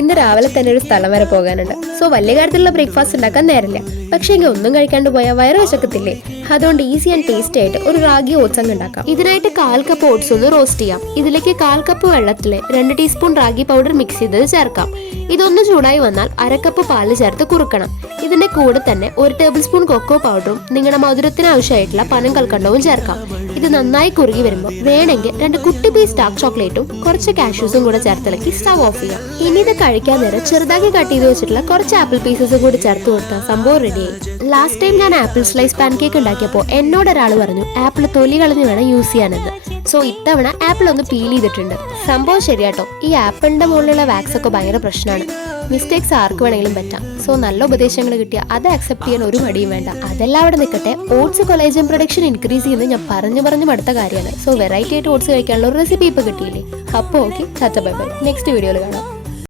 ഇന്ന് രാവിലെ തന്നെ ഒരു സ്ഥലം വരെ പോകാനുണ്ട്. സോ വലിയ കാര്യത്തിലുള്ള ബ്രേക്ക്ഫാസ്റ്റ് ഉണ്ടാക്കാൻ നേരില്ല. പക്ഷെ എങ്കിൽ ഒന്നും കഴിക്കാണ്ട് പോയാൽ വയറ് വിശക്കത്തില്ലേ? അതുകൊണ്ട് ഈസി ആൻഡ് ടേസ്റ്റി ആയിട്ട് ഒരു റാഗി ഓട്സ് അങ്ങ് ഉണ്ടാക്കാം. ഇതിനായിട്ട് 1/4 കപ്പ് ഓട്സ് ഒന്ന് റോസ്റ്റ് ചെയ്യാം. ഇതിലേക്ക് 1/4 കപ്പ് വെള്ളത്തിൽ 2 ടീസ്പൂൺ റാഗി പൗഡർ മിക്സ് ചെയ്തത് ചേർക്കാം. ഇതൊന്ന് ചൂടായി വന്നാൽ 1/2 കപ്പ് പാല് ചേർത്ത് കുറുക്കണം. ഇതിന്റെ കൂടെ തന്നെ 1 ടേബിൾ സ്പൂൺ കൊക്കോ പൗഡറും നിങ്ങളുടെ മധുരത്തിന് ആവശ്യമായിട്ടുള്ള പനം കൽക്കണ്ടവും ചേർക്കാം. ഇത് നന്നായി കുറുകി വരുമ്പോൾ വേണമെങ്കിൽ 2 കുട്ടി പീസ് ഡാർക്ക് ചോക്ലേറ്റും കുറച്ച് കാഷ്യൂസും കൂടെ ചേർത്തിളക്കി സ്റ്റവ് ഓഫ് ചെയ്യാം. ഇനി ഇത് കഴിക്കാൻ നേരം ചെറുതാക്കി കട്ട് ചെയ്ത് വെച്ചിട്ടുള്ള കുറച്ച് ആപ്പിൾ പീസസും കൂടി ചേർത്ത് കൊടുത്താൽ സംഭവം റെഡിയായി. ലാസ്റ്റ് ടൈം ഞാൻ ആപ്പിൾ സ്ലൈസ് പാൻ കേക്ക് ഉണ്ടാക്കിയപ്പോൾ എന്നോട് ഒരാൾ പറഞ്ഞു ആപ്പിൾ തൊലി കളഞ്ഞ് വേണം യൂസ് ചെയ്യാനെന്ന്. സോ ഇത്തവണ ആപ്പിൾ ഒന്ന് പീൽ ചെയ്തിട്ടുണ്ട്. സംഭവം ശരിയാട്ടോ. ഈ ആപ്പിളിന്റെ മുകളിലുള്ള വാക്സ് ഒക്കെ ഭയങ്കര പ്രശ്നമാണ്. മിസ്റ്റേക്സ് ആർക്ക് വേണമെങ്കിലും പറ്റാം. സോ നല്ല ഉപദേശങ്ങൾ കിട്ടിയാൽ അത് അക്സെപ്റ്റ് ചെയ്യാൻ ഒരു മടിയും വേണ്ട. അതെല്ലാം അവിടെ നിൽക്കട്ടെ, ഓട്സ് കൊളേജൻ പ്രൊഡക്ഷൻ ഇൻക്രീസ് ചെയ്യുന്നത് ഞാൻ പറഞ്ഞു അടുത്ത കാര്യമാണ്. സോ വെറൈറ്റി ആയിട്ട് ഓട്സ് കഴിക്കാനുള്ള ഒരു റെസിപ്പി ഇപ്പൊ കിട്ടിയില്ലേ? അപ്പോൾ ഓക്കെ, ബൈ ബൈ. നെക്സ്റ്റ് വീഡിയോയിൽ കാണാം.